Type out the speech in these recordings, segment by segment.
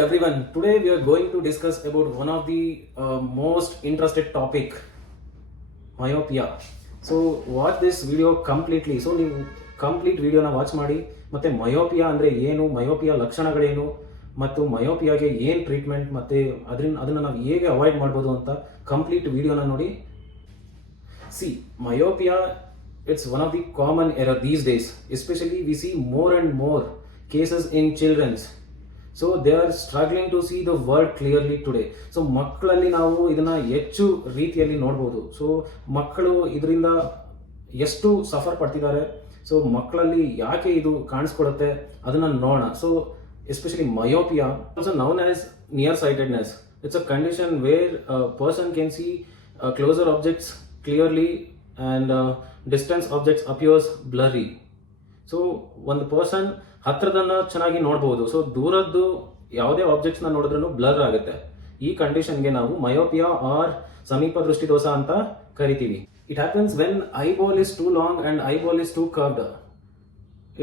everyone. Today we are going to discuss about one of the uh, most interested topic, myopia. So watch this video completely. So ನೀವು complete ವಿಡಿಯೋನ watch ಮಾಡಿ ಮತ್ತೆ myopia ಅಂದ್ರೆ ಏನು myopia ಲಕ್ಷಣಗಳೇನು ಮತ್ತು ಮಯೋಪಿಯಾಗೆ ಏನು ಟ್ರೀಟ್ಮೆಂಟ್ ಮತ್ತೆ ಅದರಿಂದ ಅದನ್ನು ನಾವು ಹೇಗೆ ಅವಾಯ್ಡ್ ಮಾಡ್ಬೋದು ಅಂತ ಕಂಪ್ಲೀಟ್ ವಿಡಿಯೋನ ನೋಡಿ see myopia it's one of the common error these days especially we see more and more cases in childrens so they are struggling to see the world clearly today so ಮಕ್ಕಳಲ್ಲಿ ನಾವು ಇದನ್ನ ಹೆಚ್ಚು ರೀತಿಯಲ್ಲಿ ನೋಡ್ಬೋದು. So ಮಕ್ಕಳು ಇದರಿಂದ ಎಷ್ಟು suffer ಪಡ್ತಿದ್ದಾರೆ? So ಮಕ್ಕಳಲ್ಲಿ ಯಾಕೆ ಇದು ಕಾಣಿಸ್ಕೊಡುತ್ತೆ ಅದನ್ನ ನೋಡೋಣ. So especially myopia also known as near sightedness it's a condition where person can see closer objects clearly and distance objects appears blurry so ಒಂದು ಪರ್ಸನ್ ಹತ್ರದನ್ನ ಚೆನ್ನಾಗಿ ನೋಡ್ಬೋದು. ಸೊ ದೂರದ್ದು ಯಾವುದೇ ಆಬ್ಜೆಕ್ಟ್ಸ್ನ ನೋಡಿದ್ರೂ ಬ್ಲರ್ ಆಗುತ್ತೆ. ಈ ಕಂಡೀಷನ್ಗೆ ನಾವು ಮಯೋಪಿಯಾ ಆರ್ ಸಮೀಪ ದೃಷ್ಟಿ ದೋಷ ಅಂತ ಕರಿತೀವಿ. It happens when eye ball is too long and eye ball is too curved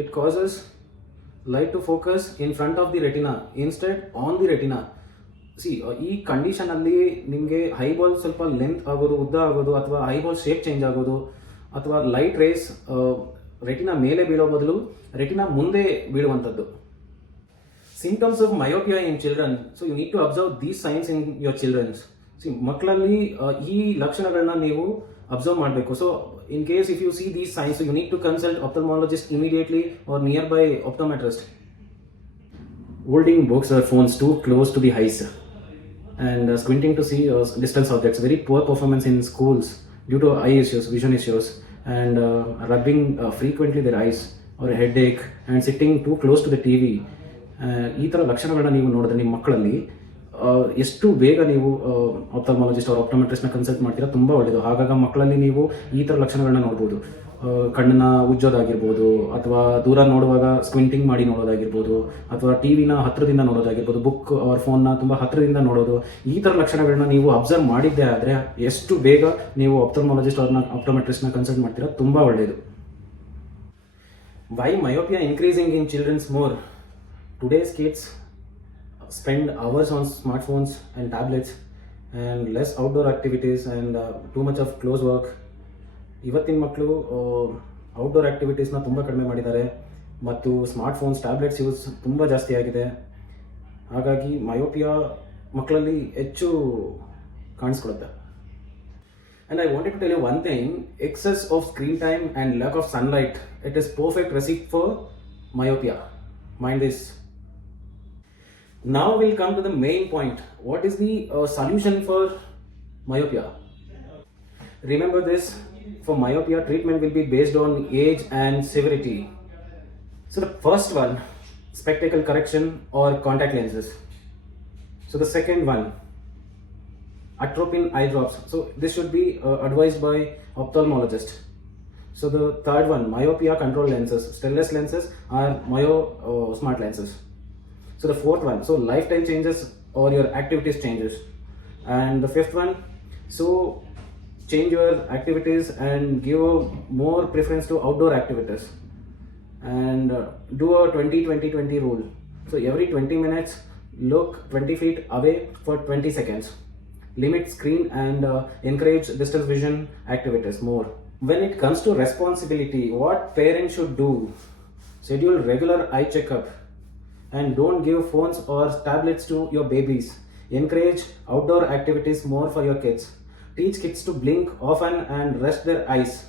it causes light to focus in front of the retina instead on the retina see ಈ condition ಅಲ್ಲಿ ನಿಮಗೆ ಹೈಬಾಲ್ ಸ್ವಲ್ಪ length ಆಗೋದು, ಉದ್ದ ಆಗೋದು, ಅಥವಾ I ಹೈಬಾಲ್ shape change ಆಗೋದು, ಅಥವಾ ಲೈಟ್ ರೇಸ್ ರೆಟಿನಾ ಮೇಲೆ ಬೀಳೋ ಬದಲು ರೆಟಿನಾ ಮುಂದೆ ಬೀಳುವಂಥದ್ದು. Symptoms of myopia in children so you need to observe these signs in your childrens see ಮಕ್ಕಳಲ್ಲಿ ಈ ಲಕ್ಷಣಗಳನ್ನ ನೀವು ಅಬ್ಸರ್ವ್ ಮಾಡಬೇಕು. So in case if you see these signs you need to consult ophthalmologist immediately or near by optometrist holding books or phones too close to the eyes and squinting to see distance objects very poor performance in schools due to eye issues vision issues. And uh, rubbing uh, frequently their eyes or a headache and sitting too close to the tv uh, ಈ ಥರ ಲಕ್ಷಣಗಳನ್ನ ನೀವು ನೋಡಿದ್ರೆ ನಿಮ್ಮ ಮಕ್ಕಳಲ್ಲಿ ಎಷ್ಟು ಬೇಗ ನೀವು ಆಪ್ತಲ್ಮಾಲಜಿಸ್ಟ್ ಅವ್ರ ಆಪ್ಟೋಮೆಟ್ರಿಸ್ಟ್ನ ಕನ್ಸಲ್ಟ್ ಮಾಡ್ತೀರಾ, ತುಂಬ ಒಳ್ಳೆಯದು ಹಾಗಾಗಿ ಮಕ್ಕಳಲ್ಲಿ ನೀವು ಈ ಥರ ಲಕ್ಷಣಗಳನ್ನ ನೋಡ್ಬೋದು. ಕಣ್ಣನ್ನ ಉಜ್ಜೋದಾಗಿರ್ಬೋದು, ಅಥವಾ ದೂರ ನೋಡುವಾಗ ಸ್ಕ್ವಿಂಟಿಂಗ್ ಮಾಡಿ ನೋಡೋದಾಗಿರ್ಬೋದು, ಅಥವಾ ಟಿ ವಿನ ಹತ್ತಿರದಿಂದ ನೋಡೋದಾಗಿರ್ಬೋದು ಬುಕ್ ಅವ್ರ ಫೋನ್ನ ತುಂಬ ಹತ್ತಿರದಿಂದ ನೋಡೋದು, ಈ ಥರ ಲಕ್ಷಣಗಳನ್ನ ನೀವು ಅಬ್ಸರ್ವ್ ಮಾಡಿದ್ದೆ ಆದರೆ ಎಷ್ಟು ಬೇಗ ನೀವು ಆಪ್ತಲ್ಮಾಲಜಿಸ್ಟ್ ಅವ್ರನ್ನ ಆಪ್ಟೋಮೆಟ್ರಿಸ್ಟ್ನ ಕನ್ಸಲ್ಟ್ ಮಾಡ್ತೀರಾ, ತುಂಬ ಒಳ್ಳೆಯದು why myopia increasing in childrens more todays kids spend hours on smartphones and tablets and less outdoor activities and uh, too much of close work ಇವತ್ತಿನ ಮಕ್ಕಳು ಔಟ್ಡೋರ್ ಆ್ಯಕ್ಟಿವಿಟೀಸ್ನ ತುಂಬ ಕಡಿಮೆ ಮಾಡಿದ್ದಾರೆ ಮತ್ತು ಸ್ಮಾರ್ಟ್ಫೋನ್ಸ್ ಟ್ಯಾಬ್ಲೆಟ್ಸ್ ಯೂಸ್ ತುಂಬ ಜಾಸ್ತಿ ಆಗಿದೆ ಹಾಗಾಗಿ ಮಯೋಪಿಯಾ ಮಕ್ಕಳಲ್ಲಿ ಹೆಚ್ಚು ಕಾಣಿಸ್ಕೊಳುತ್ತೆ And I wanted to tell you one thing excess of screen time and lack of sunlight, it is perfect recipe for myopia. Mind this. Now we'll come to the main point. What is the uh, solution for myopia? Remember this for myopia, treatment will be based on age and severity. So, the first one spectacle correction or contact lenses. So, the second one atropine eye drops. So this should be uh, advised by ophthalmologist. So the third one, myopia control lenses, stainless lenses are myo uh, smart lenses. So the fourth one, so lifetime changes or your activities changes. And the fifth one, so change your activities and give more preference to outdoor activities. And uh, do a 20 20 20 rule. So every 20 minutes, look 20 feet away for 20 seconds limit screen and uh, encourage distance vision activities more. When it comes to responsibility, what parents should do? Schedule regular eye checkup and don't give phones or tablets to your babies. Encourage outdoor activities more for your kids. Teach kids to blink often and rest their eyes.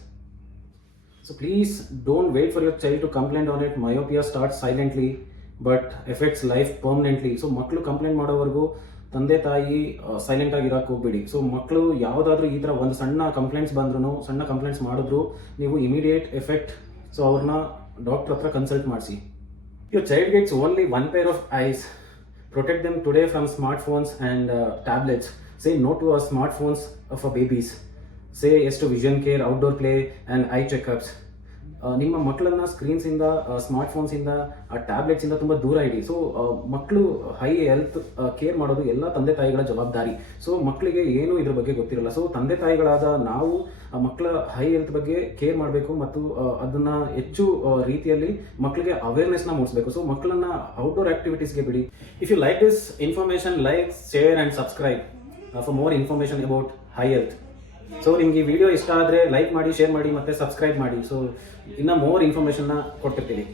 So please don't wait for your child to complain on it. Myopia starts silently but affects life permanently. So ಮಕ್ಕಳು complaint ಮಾಡೋವರೆಗೂ ತಂದೆ ತಾಯಿ silent ಆಗಿ ಇರಕ್ಕೆ ಹೋಗ್ಬೇಡಿ so ಮಕ್ಕಳು ಯಾವುದಾದ್ರೂ ಈ ಥರ ಒಂದು ಸಣ್ಣ ಕಂಪ್ಲೇಂಟ್ಸ್ ಬಂದ್ರೂ ಸಣ್ಣ ಕಂಪ್ಲೇಂಟ್ಸ್ ಮಾಡಿದ್ರು ನೀವು ಇಮಿಡಿಯೇಟ್ ಎಫೆಕ್ಟ್ ಸೊ ಅವ್ರನ್ನ ಡಾಕ್ಟರ್ ಹತ್ರ ಕನ್ಸಲ್ಟ್ ಮಾಡಿಸಿ Your child gets only one pair of eyes. Protect them today from smartphones and uh, tablets. Say no to our smartphones for babies. Say yes to vision care, outdoor play, and eye checkups. ನಿಮ್ಮ ಮಕ್ಕಳನ್ನ ಸ್ಕ್ರೀನ್ಸಿಂದ tablets ಟ್ಯಾಬ್ಲೆಟ್ಸಿಂದ ತುಂಬ ದೂರ ಇಡಿ. So ಮಕ್ಕಳು high health care ಮಾಡೋದು ಎಲ್ಲ ತಂದೆ ತಾಯಿಗಳ ಜವಾಬ್ದಾರಿ. ಸೊ ಮಕ್ಕಳಿಗೆ ಏನು ಇದ್ರ ಬಗ್ಗೆ ಗೊತ್ತಿರಲ್ಲ. ಸೊ ತಂದೆ ತಾಯಿಗಳಾದ ನಾವು ಮಕ್ಕಳ ಹೈ ಹೆಲ್ತ್ ಬಗ್ಗೆ ಕೇರ್ ಮಾಡಬೇಕು ಮತ್ತು ಅದನ್ನ ಹೆಚ್ಚು ರೀತಿಯಲ್ಲಿ ಮಕ್ಕಳಿಗೆ ಅವೇರ್ನೆಸ್ನ ಮೂಡಿಸಬೇಕು. ಸೊ ಮಕ್ಕಳನ್ನ ಔಟ್ಡೋರ್ ಆಕ್ಟಿವಿಟೀಸ್ಗೆ ಬಿಡಿ. If you like this information like share and subscribe for more information about hi health so ನಿಮ್ಗೆ ವಿಡಿಯೋ ಇಷ್ಟ ಆದರೆ ಲೈಕ್ ಮಾಡಿ ಶೇರ್ ಮಾಡಿ ಮತ್ತೆ ಸಬ್ಸ್ಕ್ರೈಬ್ ಮಾಡಿ. ಸೊ ಇನ್ನ ಮೋರ್ ಇನ್ಫಾರ್ಮೇಷನ್ನ ಕೊಡ್ತಿರ್ತೀವಿ